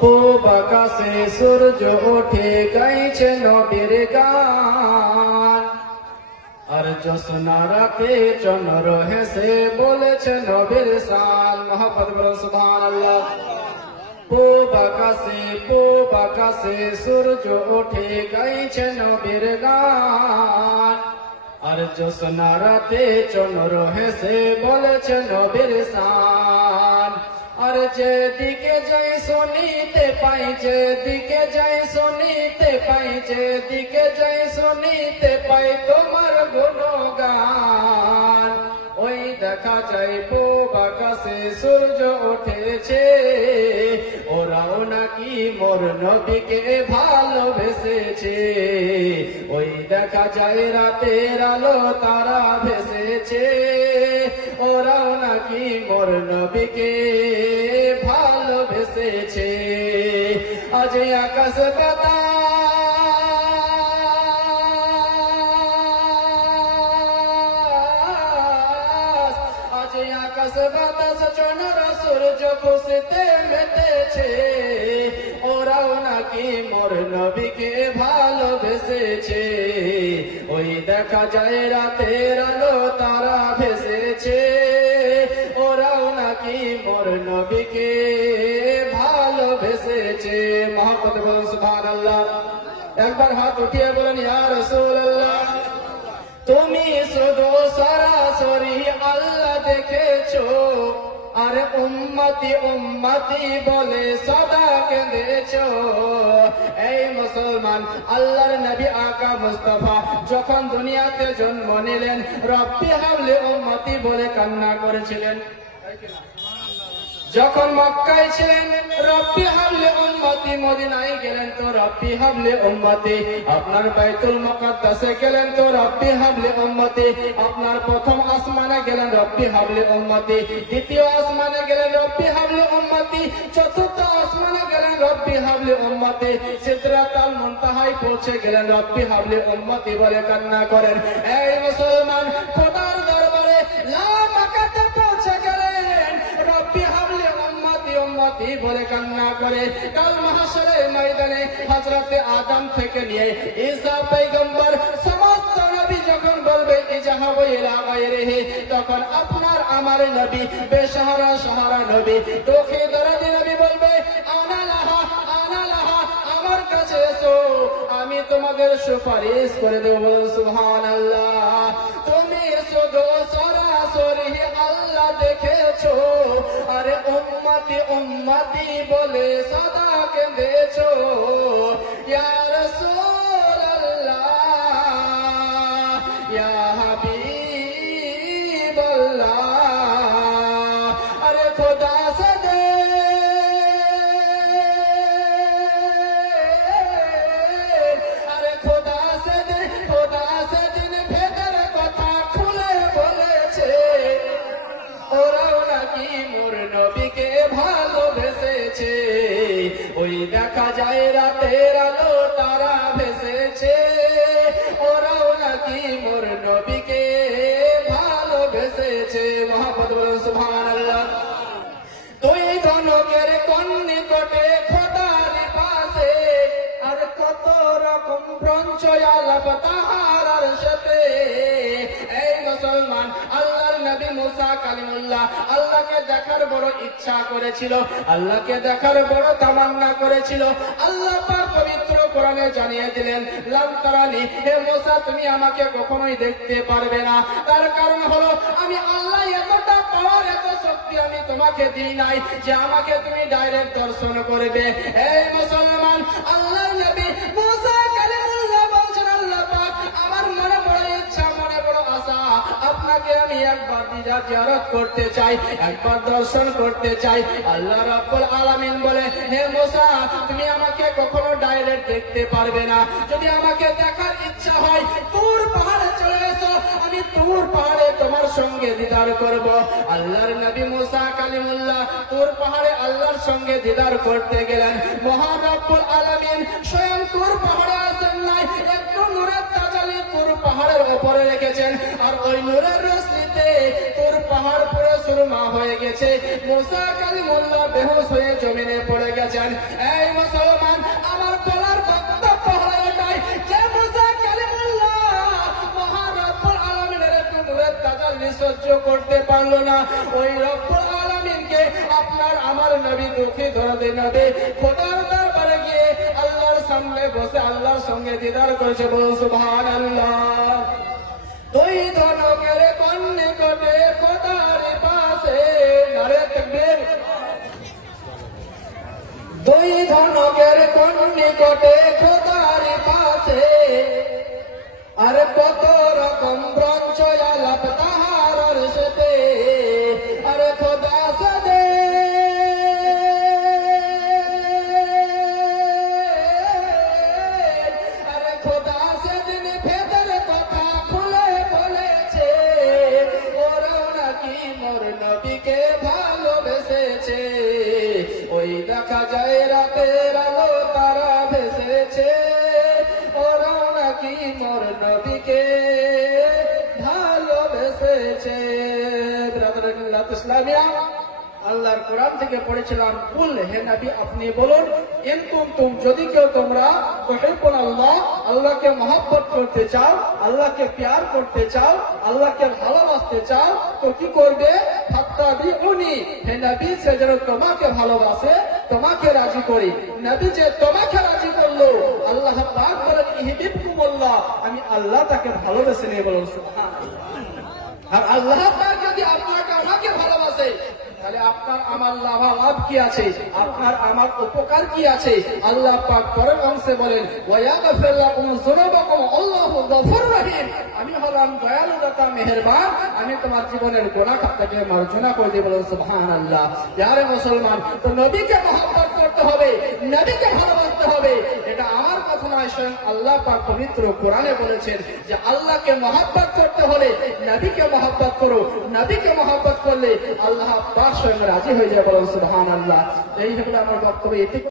পূব আকাশে সূর্য ওঠে গাইছে নবীর গান, আর জ্যোৎস্না রাতে চন্দ্র হেসে বলেছে নবীর শান। মোহাম্মদ বলুন সুবহানাল্লাহ। পূব আকাশে সূর্য ওঠে গাইছে নবীর গান, আর জ্যোৎস্না রাতে চন্দ্র হেসে বলেছে নবীর শান। আর যেদিকে যাই শুনিতে পাই, যেদিকে যাই শুনিতে পাই, যেদিকে যাই শুনিতে পাই তোমার গুণগান। ওই দেখা যায় পূব আকাশে সূর্য উঠেছে, ওরাও নাকি মোর নবীকে ভালোবেসেছে। ওই দেখা যায় রাতের আলো তারা ভেসেছে, ওরাও নাকি মোর নবীকে ভালোবেসেছে। আজ আকাশ বাতাস, আজ আকাশ বাতাস চন্দ্র সূর্য খুশিতে মেতেছে, ওরাও নাকি মোর নবীকে ভালোবেসেছে। ওই দেখা যায় রাতের আলো তারা ভেসেছে, ওরাও নাকি মোর নবীকে ভালোবেসেছে। মোহাম্মদ বলুন সুবহানাল্লাহ। একবার হাত উঠিয়ে বলেন ইয়া রাসূলুল্লাহ। তুমি শুধু সরাসরি আল্লাহ দেখেছো, আর উম্মতি উম্মতি বলে সদা কেঁদেছো। এই মুসলমান, আল্লাহর নবী আকা মুস্তাফা যখন দুনিয়াতে জন্ম নিলেন, রব্বি হাবলি উম্মতি বলে কান্না করেছিলেন। যখন মক্কায় ছিলেন রব্বি হাবলি উম্মতি, মদিনায় গেলেন তো রব্বি হাবলি উম্মতি, আপনার বাইতুল মুকাদ্দাসে গেলেন তো রব্বি হাবলি উম্মতি, আপনার প্রথম আসমানে গেলেন রব্বি হাবলি উম্মতি, দ্বিতীয় আসমানে গেলেন রব্বি হাবলি উম্মতি, চতুর্থ আসমানে গেলেন রব্বি হাবলি উম্মতি, সিদরাতুল মুনতাহায় পৌঁছে গেলেন রব্বি হাবলি উম্মতি বলে কান্না করেন। এই মুসলমান, খোদার দরবারে লা মাকাতে পৌঁছে গেলেন, রব্বি হাবলি উম্মতি উম্মতি বলে কান্না করে। কাল মাহশরের ময়দানে হযরতে আদম থেকে নিয়ে ঈসা পয়গম্বর সমস্ত নবী যখন বলবে ইজাহাবু ইলা গায়রিহি, তখন আপনার আমার নবী বেসাহারা সাহারা নবী দুঃখী দরদি নবী বলবে আনা লাহা, আনা লাহা, আমার কাছে এসো, আমি তোমাদের সুপারিশ করে দেব। সুবহানাল্লাহ। তুমি শুধু সরাসরি আল্লাহ দেখেছো, আরে উম্মতি উম্মতি বলে সদা কেঁদেছো। ইয়া রাসূলুল্লাহ, ইয়া হাবিবাল্লাহ, আরে খোদা সে দে, আরে খোদা সে দে, খোদা সে দিন ভেতর কথা খুলে বলেছে, ওরাও নাকি মোর নবীকে ভালোবেসেছে। ওই দেখা যায় রাতের আলো তারা ভেসেছে, ওরাও নাকি মোর নবীকে ভালোবেসেছে। মোহাম্মদ বলুন সুবহানাল্লাহ। তুই ধনকের কন্নিকটে খোদার পাশে, আর কত রকম প্রঞ্চয় আলাপ তাহার আরশেতে। এই মুসলমান, আল্লাহর নবী মুসা কালিমুল্লাহ আল্লাহকে দেখার বড় ইচ্ছা করেছিল, আল্লাহকে দেখার বড় তামান্না করেছিল। আল্লাহ পাক পবিত্র কোরআনে জানিয়ে দিলেন লাম তারানি, হে মুসা তুমি আমাকে কখনোই দেখতে পারবে না। তার কারণ হলো আমি আল্লাহ এতটা পাওয়ার, এত শক্তি আমি তোমাকে দিই নাই যে আমাকে তুমি ডাইরেক্ট দর্শন করবে। এই মুসলমান, আল্লাহর নবী মুসা কালিমুল্লাহ বলছেন আল্লাহ পাক আমার মনে বড় ইচ্ছা, মনে বড় আশা, আপনাকে আমি একবার দিদার জিয়ারত করতে চাই, একবার দর্শন করতে চাই। আল্লাহ রাব্বুল আলামিন বলে হে মুসা তুমি আমাকে কখনো ডাইরেক্ট দেখতে পারবে না, যদি আমাকে দেখার ইচ্ছা হয় তুর পাহাড়ে চলে এসো, আমি তুর পাহাড়ে তোমার সঙ্গে দিদার করব। আল্লাহর নবী মুসা কালিমুল্লাহ তুর পাহাড়ে আল্লাহর সঙ্গে দিদার করতে গেলেন। মহান রব্বুল আলামিন স্বয়ং তুর পাহাড়ে আসেন নাই, একটু নূরের তাজালি তুর পাহাড়ে পাহাড়ের উপরে রেখেছেন, আর ওই নূরের রশ্মিতে তোর পাহাড় পুরো সুরমা হয়ে গেছে। মুসা কালিমুল্লাহ বেহুশ হয়ে জমিনে পড়ে গেছেন। এই মুসলমান, আমার বলার বক্তব্য হলো এটাই যে মুসা কালিমুল্লাহ মহান রব্বুল আলামিনের নূরের তাজাল্লি সহ্য করতে পারলো না। ওই রব্বুল আলামিনকে আপনার আমার নবী দুঃখী দরদে নবী খোদার দরবারে গিয়ে আল্লাহর সামনে বসে আল্লাহর সঙ্গে দিদার করেছে। বলুন সুবহানাল্লাহ। দুই ধনকের কন্যে কটে খোদার পাশে, নারে তাকবীর। দুই ধনকের কন্যে কটে খোদার পাশে, আর কত রকম ব্রঞ্চ আলাপ তাহার অর্শেতে, আর খোদা সদে খোদা সেদিন ভেতর কথা খুলে বলেছে, ওরাও নাকি মোর নবীকে ভালোবেসেছে। ওই দেখা যায় রাতের আলো তারা ভেসেছে, ওরাও নাকি মোর নবীকে ভালোবেসেছে। ব্রাদারাল্লাহ ইসলামিয়া, আল্লাহর কোরআন থেকে পড়েছিলাম, কুল হে নবী আপনি বলুন, ইন কুনতুম যদি কেউ তোমরা তুহিব্বুন আল্লাহ, আল্লাহকে মহব্বত করতে চাও, আল্লাহকে প্যার করতে চাও, আল্লাহকে ভালোবাসতে চাও, তো কি করবে? ফাত্তাবিউনি, হে নবী সে যেন তোমাকে ভালোবাসে, তোমাকে রাজি করি। নবী যে তোমাকে রাজি করলো, আল্লাহ পাক বলেন ইহবিবকুমুল্লাহ, আমি আল্লাহ তাকে ভালোবেসে নিয়ে। বলুন সুবহানাল্লাহ। আর আল্লাহ পাক যদি আপনাকে আমাকে ভালোবাসে, তাহলে আপনার আমার লাভ কি আছে? আপনার আমার উপকার কি আছে? আল্লাহ পাক পরের অংশে বলেন, ওয়ায়াগফির লাকুম যুনুবাকুম আল্লাহু গফুরুর রহিম, আমি হলাম দয়ালু দাতা মেহেরবান, আমি তোমার জীবনের গুনাহ খাতাকে মার্জনা করে দেব। বলুন সুবহানাল্লাহ। যারা মুসলমান, তো নবীকে মহব্বত করতে হবে, নবীকে ভালোবাসতে হবে। এটা আমার কথা নয়, স্বয়ং আল্লাহ পাক পবিত্র কোরআনে বলেছেন যে আল্লাহকে মহব্বত করতে হলে নবীকে মহব্বত করো, নবীকে মহব্বত করলে আল্লাহ পাক স্বয়ং রাজি হয়ে যায়। বলুন সুবহানাল্লাহ। এই হলো আমার বক্তব্য।